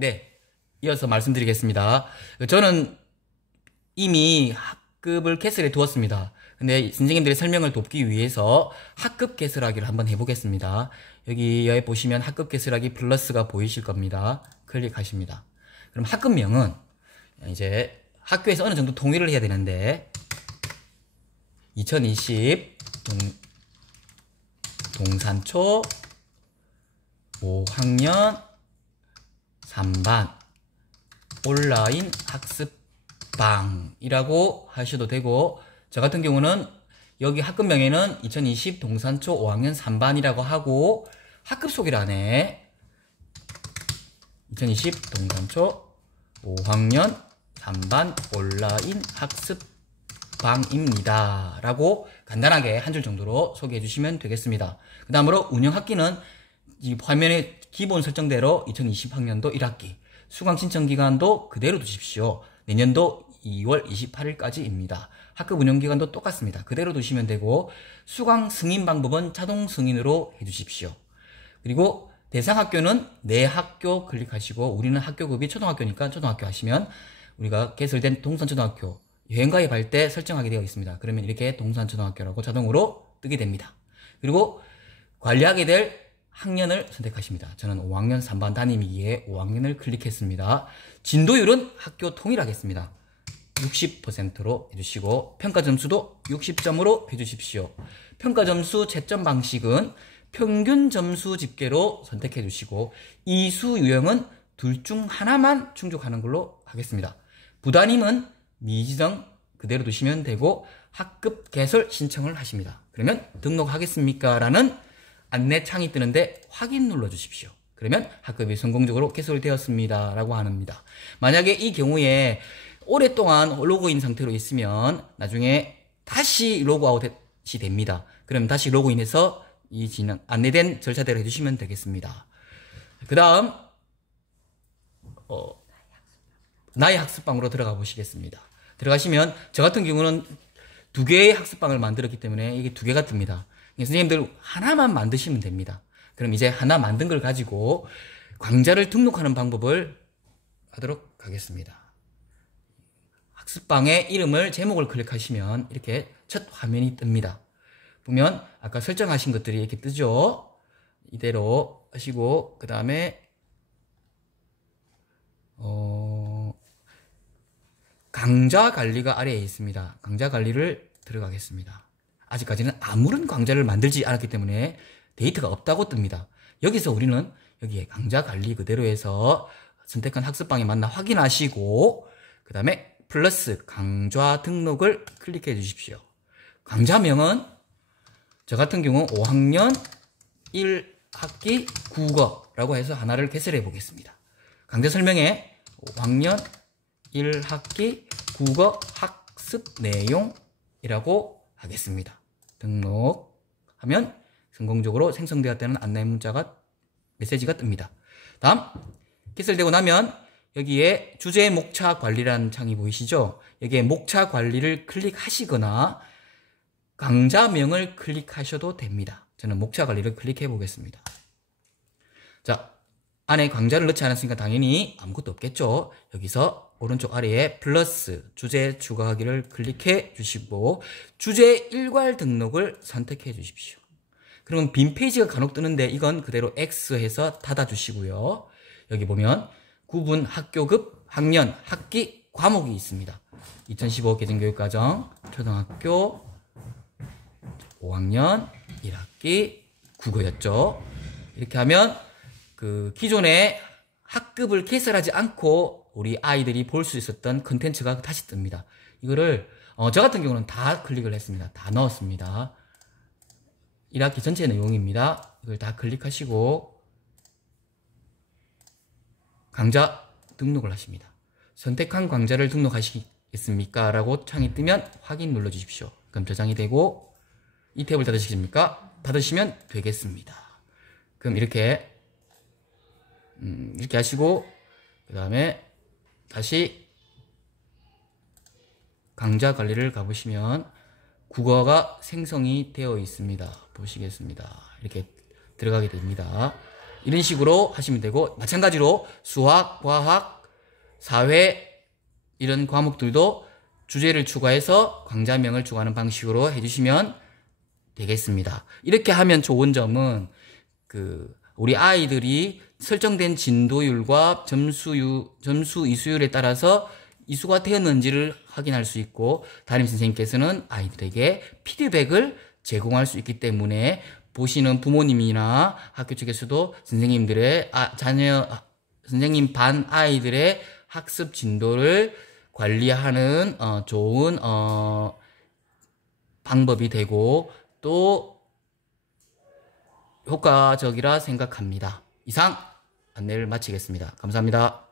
네, 이어서 말씀드리겠습니다. 저는 이미 학급을 개설해 두었습니다. 근데 선생님들의 설명을 돕기 위해서 학급 개설하기를 한번 해보겠습니다. 여기에 보시면 학급 개설하기 플러스가 보이실 겁니다. 클릭하십니다. 그럼 학급명은 이제 학교에서 어느 정도 통일을 해야 되는데 2020 동산초 5학년 3반 온라인 학습방이라고 하셔도 되고, 저 같은 경우는 여기 학급명에는 2020 동산초 5학년 3반이라고 하고 학급 소개란에 2020 동산초 5학년 3반 온라인 학습방입니다 라고 간단하게 한 줄 정도로 소개해 주시면 되겠습니다. 그 다음으로 운영학기는 이 화면에 기본 설정대로 2020학년도 1학기 수강 신청 기간도 그대로 두십시오. 내년도 2월 28일까지입니다. 학급 운영 기간도 똑같습니다. 그대로 두시면 되고, 수강 승인 방법은 자동 승인으로 해주십시오. 그리고 대상 학교는 내 학교 클릭하시고, 우리는 학교급이 초등학교니까 초등학교 하시면 우리가 개설된 동산초등학교 여행가입할 때 설정하게 되어 있습니다. 그러면 이렇게 동산초등학교라고 자동으로 뜨게 됩니다. 그리고 관리하게 될 학년을 선택하십니다. 저는 5학년 3반 담임이기에 5학년을 클릭했습니다. 진도율은 학교 통일하겠습니다. 60%로 해주시고, 평가 점수도 60점으로 해주십시오. 평가 점수 채점 방식은 평균 점수 집계로 선택해 주시고, 이수 유형은 둘 중 하나만 충족하는 걸로 하겠습니다. 부담임은 미지정 그대로 두시면 되고, 학급 개설 신청을 하십니다. 그러면 등록하겠습니까? 라는 안내창이 뜨는데 확인 눌러주십시오. 그러면 학급이 성공적으로 개설되었습니다 라고 합니다. 만약에 이 경우에 오랫동안 로그인 상태로 있으면 나중에 다시 로그아웃이 됩니다. 그럼 다시 로그인해서 이 진행 안내된 절차대로 해주시면 되겠습니다. 그 다음 나의 학습방으로 들어가 보시겠습니다. 들어가시면 저 같은 경우는 2개의 학습방을 만들었기 때문에 이게 2개가 뜹니다. 선생님들 하나만 만드시면 됩니다. 그럼 이제 하나 만든 걸 가지고 강좌를 등록하는 방법을 하도록 하겠습니다. 학습방의 이름을 제목을 클릭하시면 이렇게 첫 화면이 뜹니다. 보면 아까 설정하신 것들이 이렇게 뜨죠. 이대로 하시고 그 다음에 강좌 관리가 아래에 있습니다. 강좌 관리를 들어가겠습니다. 아직까지는 아무런 강좌를 만들지 않았기 때문에 데이터가 없다고 뜹니다. 여기서 우리는 여기에 강좌 관리 그대로 해서 선택한 학습방에 맞나 확인하시고 그 다음에 플러스 강좌 등록을 클릭해 주십시오. 강좌명은 저 같은 경우 5학년 1학기 국어라고 해서 하나를 개설해 보겠습니다. 강좌 설명에 5학년 1학기 국어 학습 내용이라고 하겠습니다. 등록하면 성공적으로 생성되었다는 안내 문자가 메시지가 뜹니다. 다음 개설되고 나면 여기에 주제 목차 관리라는 창이 보이시죠? 여기에 목차 관리를 클릭하시거나 강좌명을 클릭하셔도 됩니다. 저는 목차 관리를 클릭해 보겠습니다. 자, 안에 강좌를 넣지 않았으니까 당연히 아무것도 없겠죠. 여기서 오른쪽 아래에 플러스 주제 추가하기를 클릭해 주시고 주제 일괄 등록을 선택해 주십시오. 그러면 빈 페이지가 간혹 뜨는데 이건 그대로 X 해서 닫아 주시고요. 여기 보면 구분 학교급 학년 학기 과목이 있습니다. 2015 개정교육과정 초등학교 5학년 1학기 국어였죠. 이렇게 하면 그 기존에 학급을 개설하지 않고 우리 아이들이 볼 수 있었던 컨텐츠가 다시 뜹니다. 이거를 저 같은 경우는 다 클릭을 했습니다. 다 넣었습니다. 1학기 전체 내용입니다. 이걸 다 클릭하시고 강좌 등록을 하십니다. 선택한 강좌를 등록하시겠습니까? 라고 창이 뜨면 확인 눌러 주십시오. 그럼 저장이 되고 이 탭을 닫으시겠습니까? 닫으시면 되겠습니다. 그럼 이렇게 하시고 그 다음에 다시 강좌 관리를 가보시면 국어가 생성이 되어 있습니다. 보시겠습니다. 이렇게 들어가게 됩니다. 이런 식으로 하시면 되고, 마찬가지로 수학, 과학, 사회 이런 과목들도 주제를 추가해서 강좌명을 추가하는 방식으로 해주시면 되겠습니다. 이렇게 하면 좋은 점은 우리 아이들이 설정된 진도율과 점수 이수율에 따라서 이수가 되었는지를 확인할 수 있고, 담임선생님께서는 아이들에게 피드백을 제공할 수 있기 때문에 보시는 부모님이나 학교 측에서도 선생님 반 아이들의 학습 진도를 관리하는 좋은 방법이 되고 또 효과적이라 생각합니다. 이상 안내를 마치겠습니다. 감사합니다.